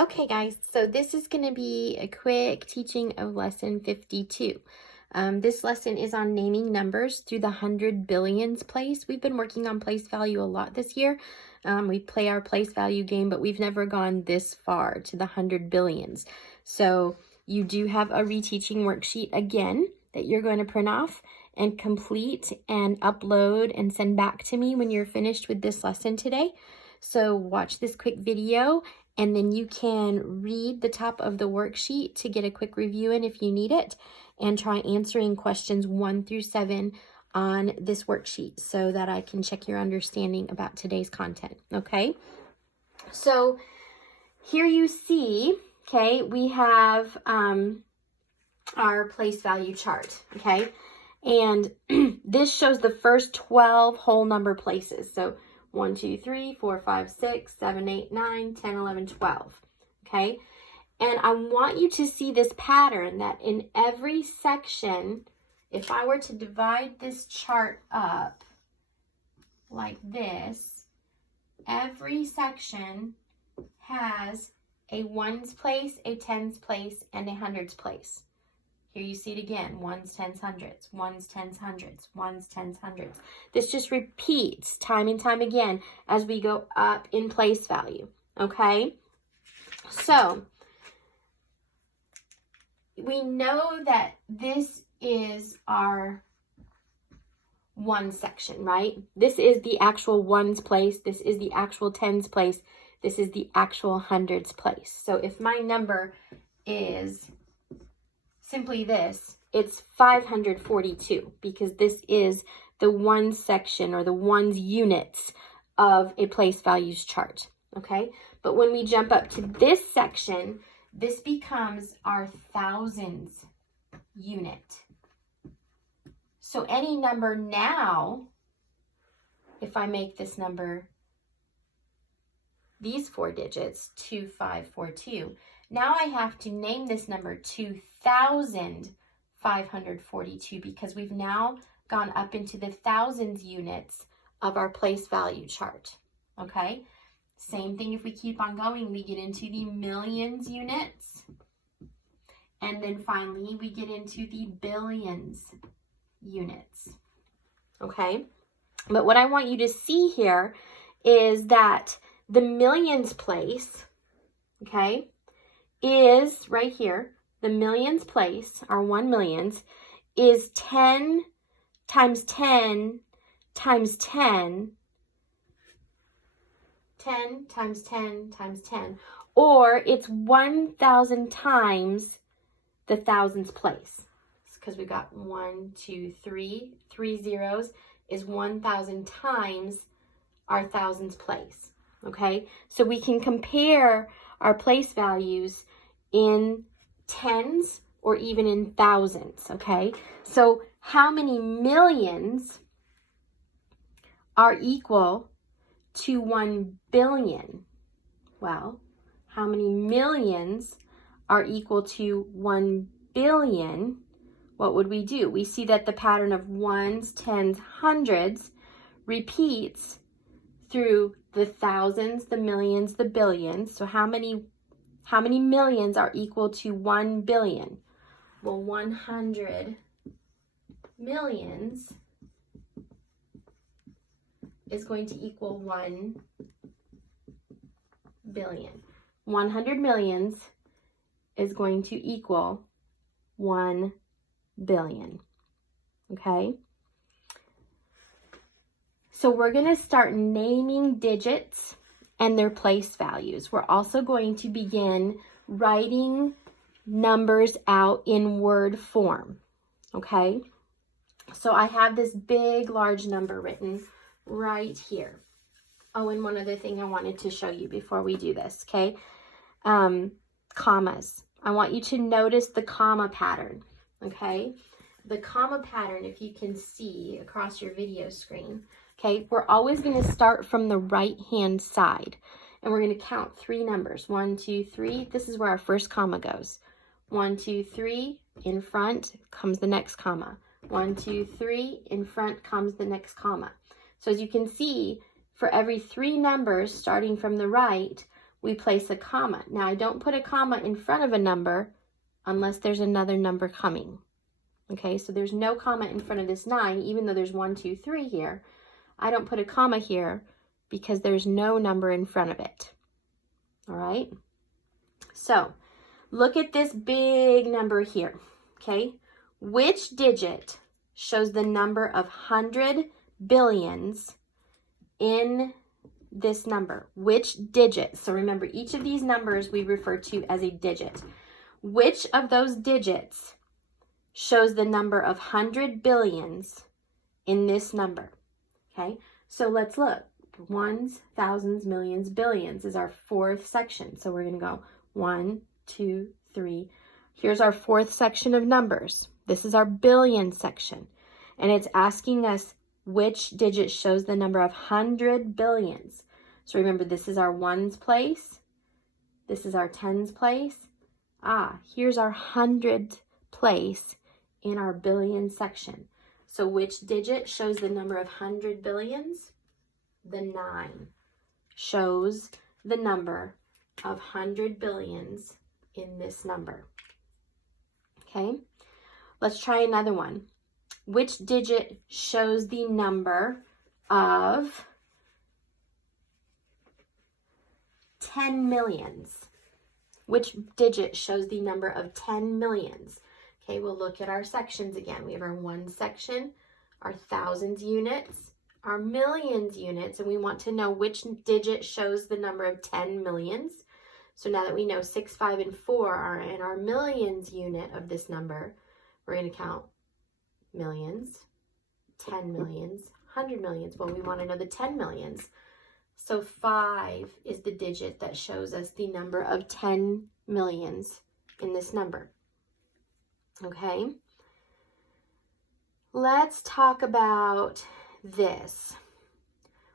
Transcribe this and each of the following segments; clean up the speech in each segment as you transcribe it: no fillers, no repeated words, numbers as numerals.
Okay, guys, so this is going to be a quick teaching of lesson 52. This lesson is on naming numbers through the 100 billions place. We've been working on place value a lot this year. We play our place value game, but we've never gone this far to the 100 billions. So you do have a reteaching worksheet again that you're going to print off and complete and upload and send back to me when you're finished with this lesson today. So watch this quick video, and then you can read the top of the worksheet to get a quick review in if you need it, and try answering questions 1 through 7 on this worksheet so that I can check your understanding about today's content, okay? So here you see, okay, we have our place value chart, okay? And this shows the first 12 whole number places. So 1, 2, 3, 4, 5, 6, 7, 8, 9, 10, 11, 12. Okay? And I want you to see this pattern that in every section, if I were to divide this chart up like this, every section has a ones place, a tens place, and a hundreds place. Here you see it again, ones, tens, hundreds, ones, tens, hundreds, ones, tens, hundreds. This just repeats time and time again as we go up in place value, okay? So, we know that this is our one section, right? This is the actual ones place, this is the actual tens place, this is the actual hundreds place. So if my number is simply this, it's 542 because this is the ones section or the ones units of a place values chart, okay? But when we jump up to this section, this becomes our thousands unit. So any number now, if I make this number these 4 digits, 2542, now I have to name this number 2,542 because we've now gone up into the thousands units of our place value chart, okay? Same thing if we keep on going, we get into the millions units, and then finally we get into the billions units, okay? But what I want you to see here is that the millions place, okay, is right here. The millions place, our 1 millions, is 10 times 10 times 10, 10 times 10 times 10, or it's 1,000 times the thousands place. It's because we got 1, 2, 3, 3 zeros is 1,000 times our thousands place, okay? So we can compare our place values in tens or even in thousands, okay? So how many millions are equal to 1 billion? Well, how many millions are equal to 1 billion? What would we do? We see that the pattern of ones, tens, hundreds repeats through the thousands, the millions, the billions. So how many millions are equal to 1 billion? Well, 100 millions is going to equal 1 billion. 100 millions is going to equal 1 billion, okay? So we're going to start naming digits and their place values. We're also going to begin writing numbers out in word form, okay? So I have this big, large number written right here. Oh, and one other thing I wanted to show you before we do this, okay? Commas. I want you to notice the comma pattern, okay? The comma pattern, if you can see across your video screen, okay, we're always going to start from the right-hand side, and we're going to count 3 numbers. 1, 2, 3. This is where our first comma goes. 1, 2, 3. In front comes the next comma. 1, 2, 3. In front comes the next comma. So as you can see, for every 3 numbers starting from the right, we place a comma. Now, I don't put a comma in front of a number unless there's another number coming. Okay, so there's no comma in front of this 9, even though there's 1, 2, 3 here. I don't put a comma here because there's no number in front of it. All right, so look at this big number here. Okay, which digit shows the number of 100 billions in this number? Which digit? So remember, each of these numbers we refer to as a digit. Which of those digits shows the number of 100 billions in this number? Okay, so let's look. Ones, thousands, millions, billions is our fourth section. So we're going to go 1, 2, 3. Here's our fourth section of numbers. This is our billion section. And it's asking us which digit shows the number of 100 billions. So remember, this is our ones place. This is our tens place. Here's our 100 place in our billion section. So which digit shows the number of 100 billions? The 9 shows the number of 100 billions in this number. Okay, let's try another one. Which digit shows the number of 10 millions? Which digit shows the number of 10 millions? Okay, we'll look at our sections again. We have our ones section, our thousands units, our millions units, and we want to know which digit shows the number of 10 millions. So now that we know 6, 5, and 4 are in our millions unit of this number, we're going to count millions, 10 millions, 100 millions. Well, we want to know the 10 millions. So 5 is the digit that shows us the number of 10 millions in this number. Okay, let's talk about this.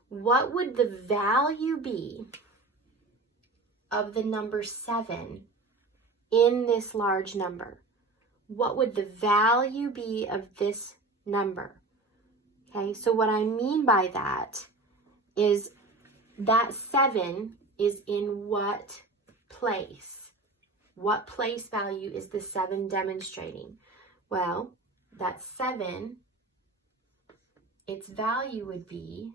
What would the value be of the number 7 in this large number? What would the value be of this number? Okay, so what I mean by that is that 7 is in what place? What place value is the 7 demonstrating? Well, that 7, its value would be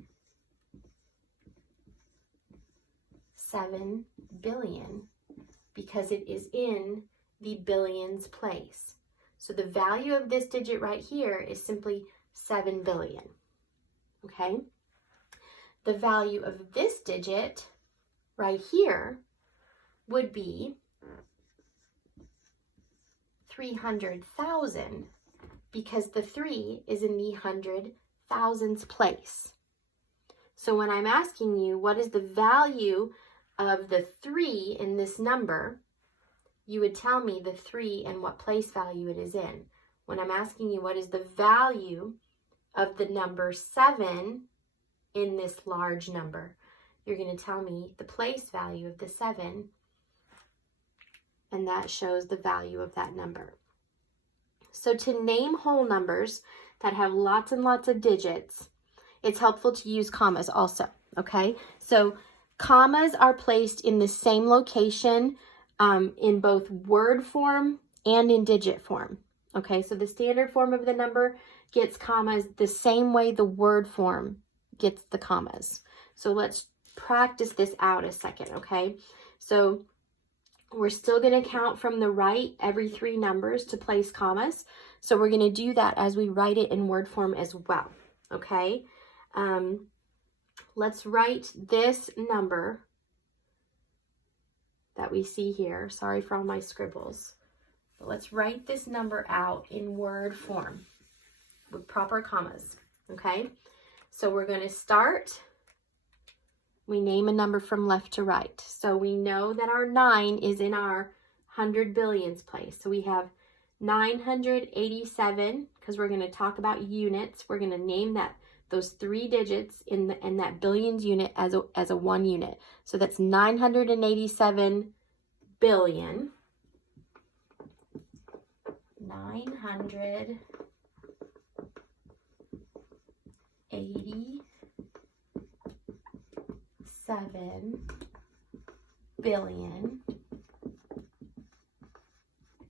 7 billion because it is in the billions place. So the value of this digit right here is simply 7 billion. Okay? The value of this digit right here would be 300,000 because the 3 is in the 100,000s place. So when I'm asking you what is the value of the 3 in this number, you would tell me the 3 and what place value it is in. When I'm asking you what is the value of the number 7 in this large number, you're going to tell me the place value of the 7, and that shows the value of that number. So to name whole numbers that have lots and lots of digits, it's helpful to use commas also, okay? So commas are placed in the same location in both word form and in digit form, okay? So the standard form of the number gets commas the same way the word form gets the commas. So let's practice this out a second, okay? So we're still going to count from the right every 3 numbers to place commas. So we're going to do that as we write it in word form as well, okay? Let's write this number that we see here. Sorry for all my scribbles. But let's write this number out in word form with proper commas, okay? So we're going to start. We name a number from left to right. So we know that our 9 is in our 100 billions place. So we have 987, because we're going to talk about units. We're going to name those 3 digits in that billions unit as a 1 unit. So that's 987 billion. 987 billion. billion,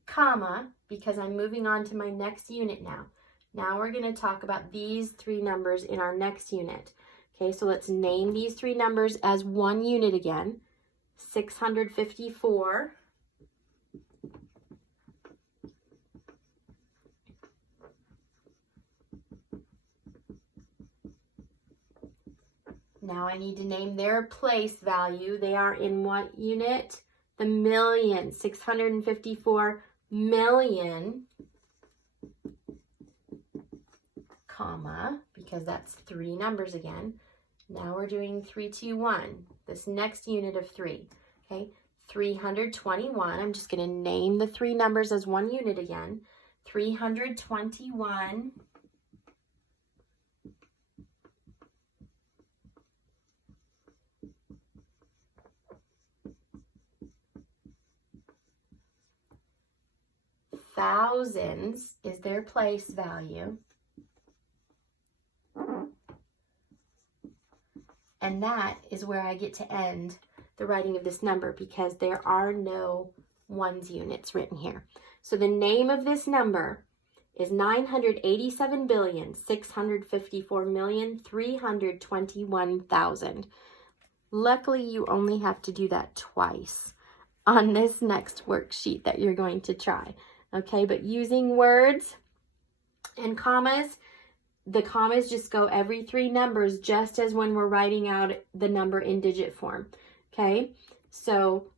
comma, because I'm moving on to my next unit now. Now we're going to talk about these three numbers in our next unit. Okay, so let's name these three numbers as one unit again. 654. Now I need to name their place value. They are in what unit? The million. 654 million, comma, because that's three numbers again. Now we're doing 321, this next unit of three. Okay, 321. I'm just going to name the three numbers as one unit again. 321 thousands is their place value. And that is where I get to end the writing of this number because there are no ones units written here. So the name of this number is 987,654,321,000. Luckily, you only have to do that twice on this next worksheet that you're going to try. Okay, but using words and commas, the commas just go every three numbers, just as when we're writing out the number in digit form. Okay, so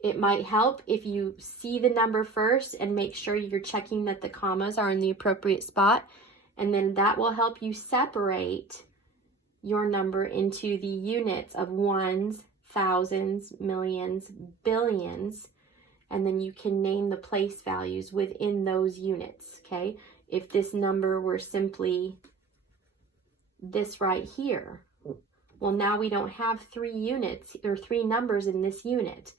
it might help if you see the number first and make sure you're checking that the commas are in the appropriate spot, and then that will help you separate your number into the units of ones, thousands, millions, billions, and then you can name the place values within those units. Okay, if this number were simply this right here, well, now we don't have three units or three numbers in this unit,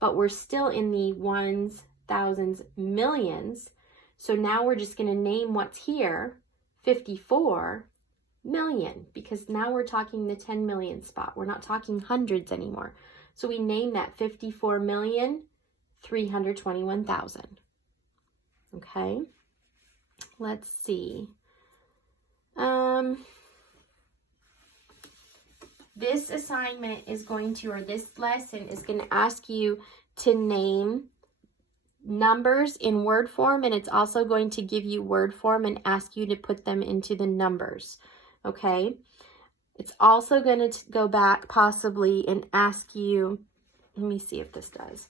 but we're still in the ones, thousands, millions. So now we're just going to name what's here, 54 million, because now we're talking the 10 million spot. We're not talking hundreds anymore. So we name that 54,321,000. Okay, let's see. This assignment is going to, or this lesson is going to ask you to name numbers in word form, and it's also going to give you word form and ask you to put them into the numbers. Okay, it's also going to go back possibly and ask you, let me see if this does.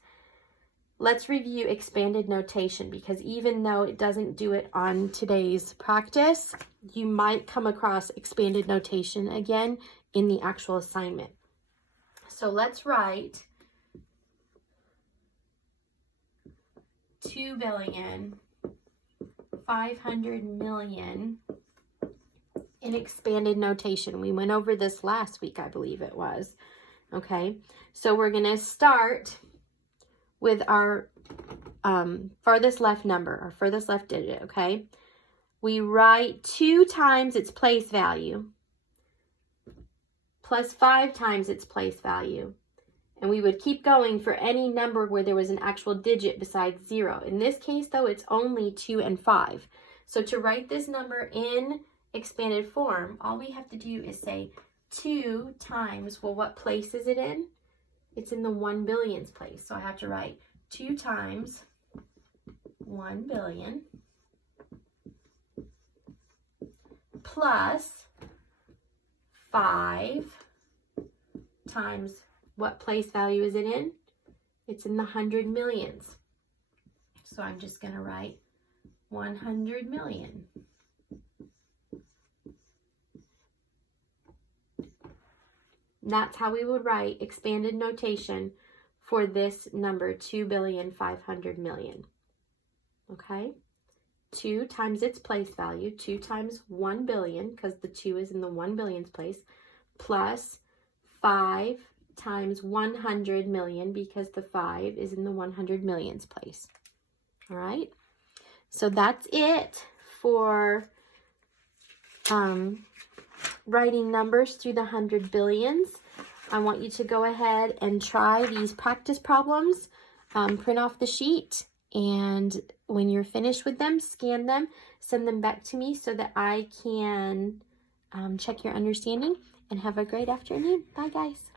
Let's review expanded notation, because even though it doesn't do it on today's practice, you might come across expanded notation again in the actual assignment. So let's write 2,500,000,000 in expanded notation. We went over this last week, I believe it was. Okay, so we're going to start with our farthest left number, our furthest left digit, okay? We write 2 times its place value plus 5 times its place value. And we would keep going for any number where there was an actual digit besides 0. In this case, though, it's only 2 and 5. So to write this number in expanded form, all we have to do is say 2 times, well, what place is it in? It's in the 1 billionth place. So I have to write 2 times 1 billion plus 5 times what place value is it in? It's in the 100 millions. So I'm just going to write 100 million. And that's how we would write expanded notation for this number, 2,500,000,000. Okay? 2 times its place value, 2 times 1 billion, because the 2 is in the 1 billionth place, plus 5 times 100 million, because the 5 is in the 100 millionth place. All right? So that's it for writing numbers through the 100 billions. I want you to go ahead and try these practice problems. Print off the sheet, and when you're finished with them, scan them, send them back to me so that I can check your understanding. And have a great afternoon. Bye, guys.